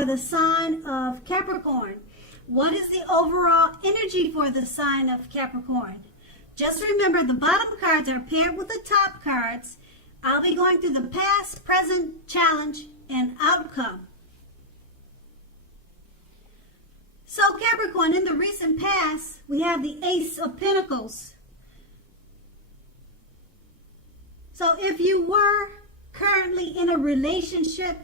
for the sign of Capricorn. What is the overall energy for the sign of Capricorn? Just remember, the bottom cards are paired with the top cards. I'll be going through the past, present, challenge, and outcome. So Capricorn, in the recent past, we have the Ace of Pentacles. So if you were currently in a relationship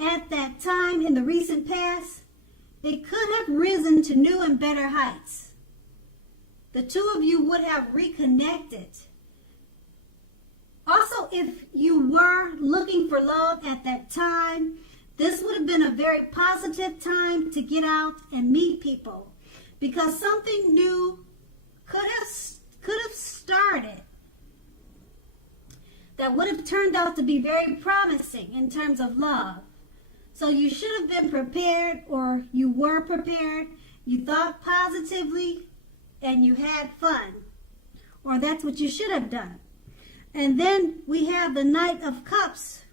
at that time in the recent past, it could have risen to new and better heights. The two of you would have reconnected. Also, if you were looking for love at that time, this would have been a very positive time to get out and meet people, because something new could have started that would have turned out to be very promising in terms of love. So you should have been prepared, or you were prepared. You thought positively and you had fun, or that's what you should have done. And then we have the Knight of Cups.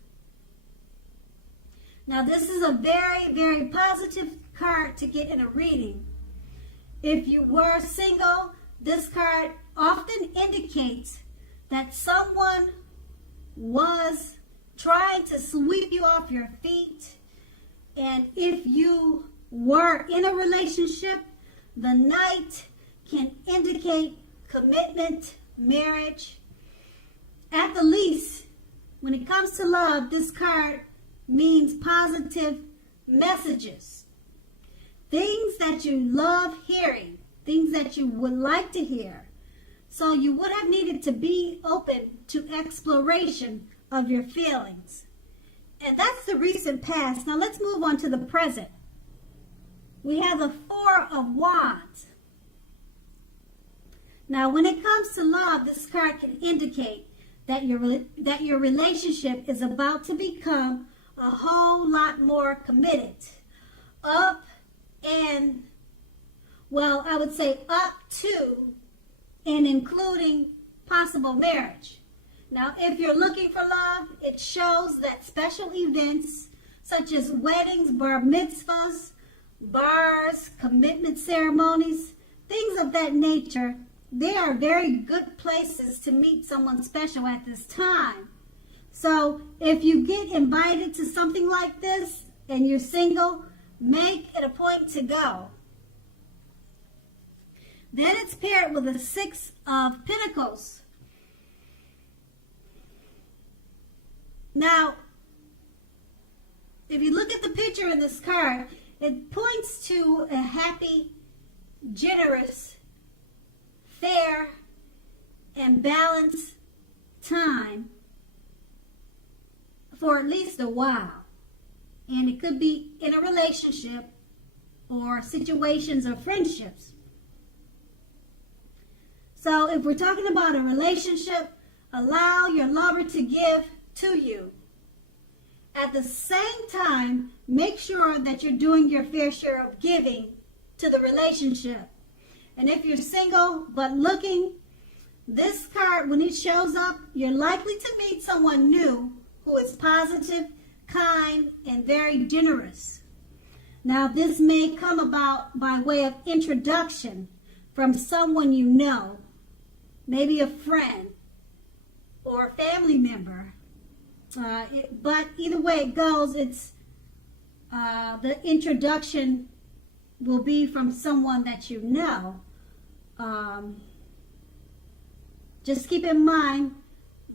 Now this is a very, very positive card to get in a reading. If you were single, this card often indicates that someone was trying to sweep you off your feet. And if you were in a relationship, the Knight can indicate commitment, marriage. At the least, when it comes to love, this card means positive messages. Things that you love hearing, things that you would like to hear. So you would have needed to be open to exploration of your feelings. And that's the recent past. Now let's move on to the present. We have the Four of Wands. Now when it comes to love, this card can indicate that your relationship is about to become a whole lot more committed. Up to and including possible marriage. Now, if you're looking for love, it shows that special events such as weddings, bar mitzvahs, bars, commitment ceremonies, things of that nature, they are very good places to meet someone special at this time. So if you get invited to something like this and you're single, make it a point to go. Then it's paired with the Six of Pentacles. Now, if you look at the picture in this card, it points to a happy, generous, fair, and balanced time for at least a while. And it could be in a relationship or situations or friendships. So if we're talking about a relationship, allow your lover to give to you. At the same time, make sure that you're doing your fair share of giving to the relationship. And if you're single but looking, this card, when it shows up, you're likely to meet someone new who is positive, kind, and very generous. Now, this may come about by way of introduction from someone you know, maybe a friend or a family member. But either way it goes, it's the introduction will be from someone that you know. Just keep in mind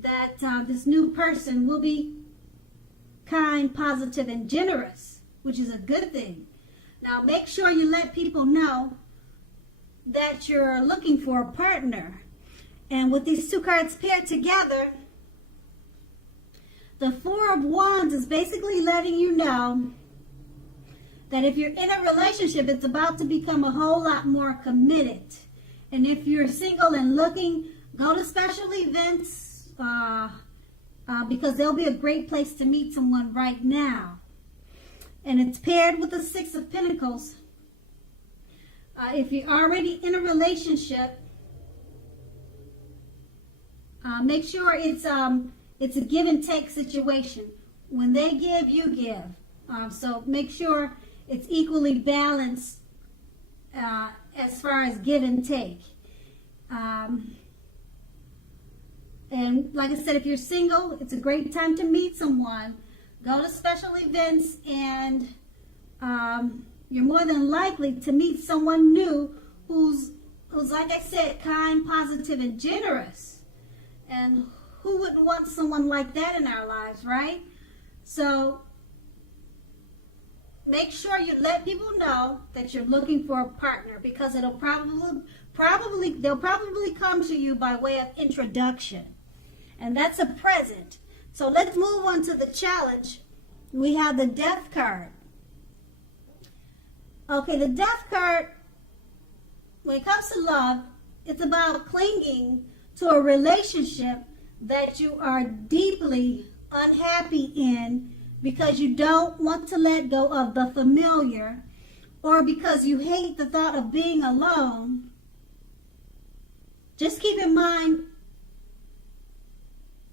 that this new person will be kind, positive, and generous, which is a good thing. Now make sure you let people know that you're looking for a partner. And with these two cards paired together, the Four of Wands is basically letting you know that if you're in a relationship, it's about to become a whole lot more committed. And if you're single and looking, go to special events because they'll be a great place to meet someone right now. And it's paired with the Six of Pentacles. If you're already in a relationship, make sure it's a give and take situation. When they give, you give. So make sure it's equally balanced as far as give and take. And like I said, if you're single, it's a great time to meet someone. Go to special events, and you're more than likely to meet someone new who's like I said, kind, positive, and generous. And who wouldn't want someone like that in our lives, right? So make sure you let people know that you're looking for a partner, because they'll probably come to you by way of introduction. And that's a present. So let's move on to the challenge. We have the Death card. Okay, the Death card, when it comes to love, it's about clinging to a relationship that you are deeply unhappy in because you don't want to let go of the familiar, or because you hate the thought of being alone. Just keep in mind,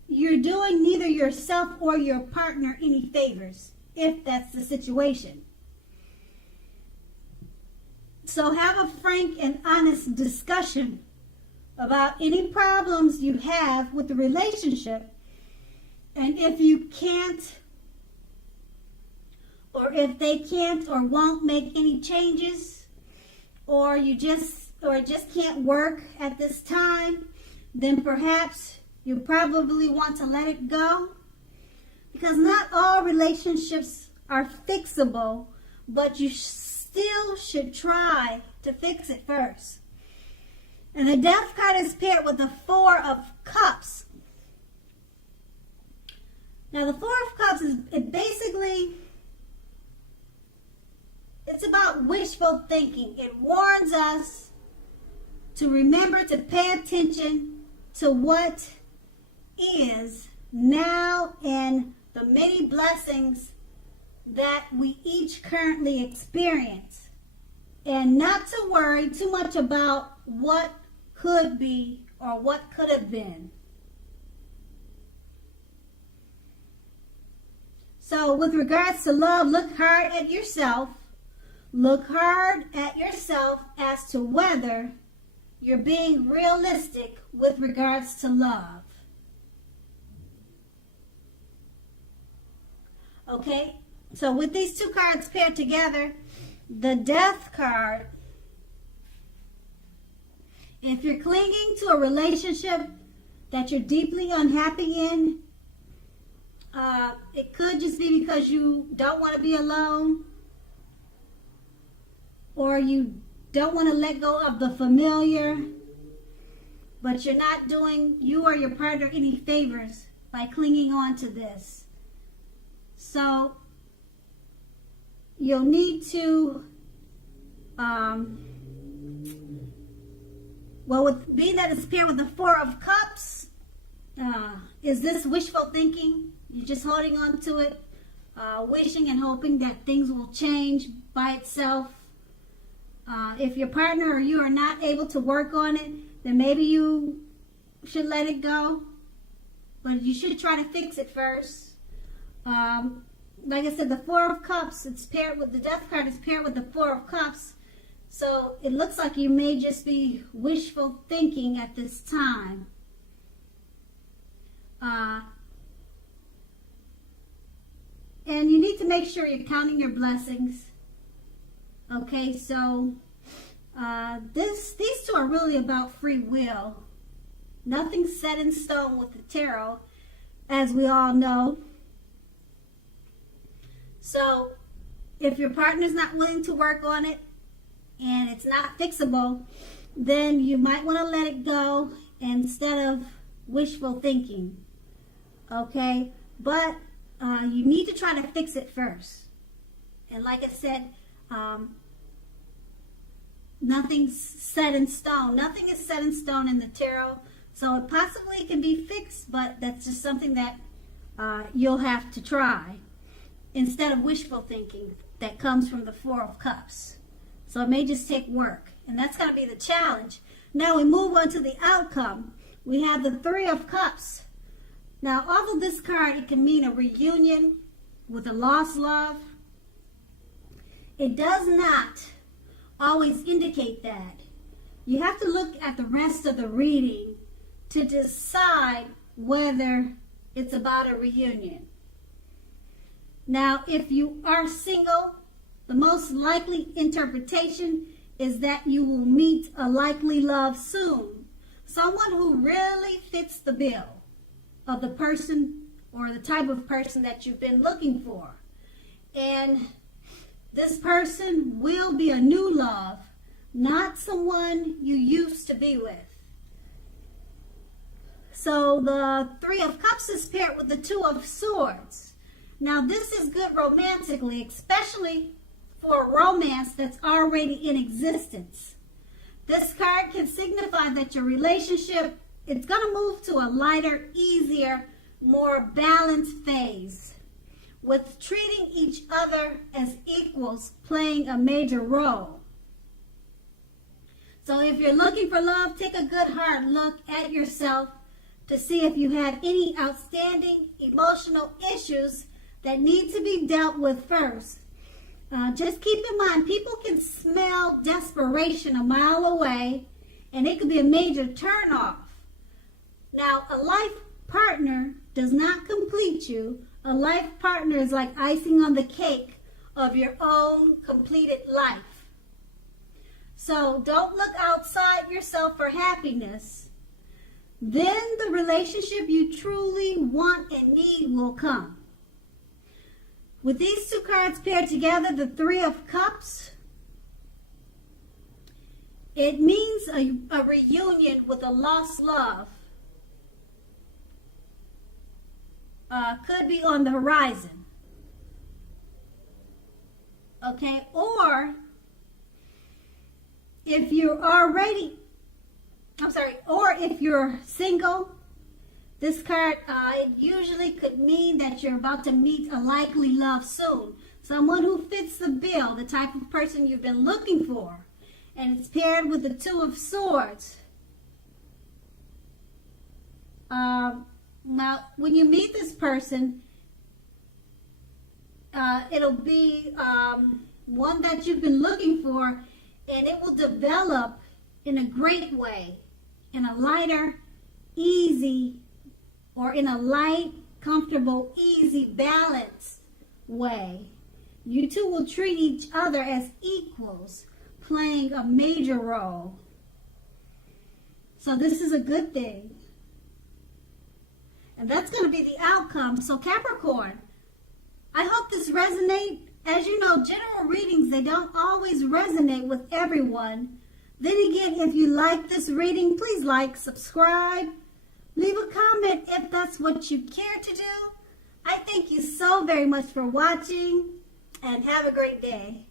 you're doing neither yourself or your partner any favors, if that's the situation. So have a frank and honest discussion about any problems you have with the relationship. And if you can't, or if they can't or won't make any changes, or it just can't work at this time, then perhaps you probably want to let it go. Because not all relationships are fixable, but you still should try to fix it first. And the Death card is paired with the Four of Cups. Now the Four of Cups is it's about wishful thinking. It warns us to remember to pay attention to what is now and the many blessings that we each currently experience, and not to worry too much about what could be or what could have been. So with regards to love, look hard at yourself. Look hard at yourself as to whether you're being realistic with regards to love. Okay, so with these two cards paired together, the Death card, if you're clinging to a relationship that you're deeply unhappy in, it could just be because you don't want to be alone, or you don't want to let go of the familiar, but you're not doing you or your partner any favors by clinging on to this. So you'll need to, with being that it's paired with the Four of Cups, is this wishful thinking? You're just holding on to it, wishing and hoping that things will change by itself. If your partner or you are not able to work on it, then maybe you should let it go. But you should try to fix it first. Like I said, the Four of Cups, it's paired with the Death card, is paired with the Four of Cups. So it looks like you may just be wishful thinking at this time. And you need to make sure you're counting your blessings. Okay, so these two are really about free will. Nothing's set in stone with the tarot, as we all know. So if your partner's not willing to work on it and it's not fixable, then you might want to let it go instead of wishful thinking. Okay, but you need to try to fix it first. And like I said, nothing's set in stone. Nothing is set in stone in the tarot. So it possibly can be fixed, but that's just something that you'll have to try instead of wishful thinking that comes from the Four of Cups. So it may just take work, and that's going to be the challenge. Now we move on to the outcome. We have the Three of Cups. Now off of this card, it can mean a reunion with a lost love, it does not always indicate that. You have to look at the rest of the reading to decide whether it's about a reunion. Now, if you are single, the most likely interpretation is that you will meet a likely love soon. Someone who really fits the bill of the person or the type of person that you've been looking for. And this person will be a new love, not someone you used to be with. So the Three of Cups is paired with the Two of Swords. Now this is good romantically, especially for a romance that's already in existence. This card can signify that your relationship is going to move to a lighter, easier, more balanced phase, with treating each other as equals playing a major role. So if you're looking for love, take a good hard look at yourself to see if you have any outstanding emotional issues that need to be dealt with first. Just keep in mind, people can smell desperation a mile away, and it could be a major turnoff. Now, a life partner does not complete you. A life partner is like icing on the cake of your own completed life. So don't look outside yourself for happiness. Then the relationship you truly want and need will come. With these two cards paired together, the Three of Cups, it means a reunion with a lost love. Could be on the horizon. Okay, or if you're if you're single, this card it usually could mean that you're about to meet a likely love soon. Someone who fits the bill, the type of person you've been looking for. And it's paired with the Two of Swords. Now, when you meet this person, it'll be one that you've been looking for, and it will develop in a great way, in a lighter, easy, or in a light, comfortable, easy, balanced way. You two will treat each other as equals, playing a major role. So this is a good thing. And that's going to be the outcome. So Capricorn, I hope this resonates. As you know, general readings, they don't always resonate with everyone. Then again, if you like this reading, please like, subscribe, leave a comment if that's what you care to do. I thank you so very much for watching, and have a great day.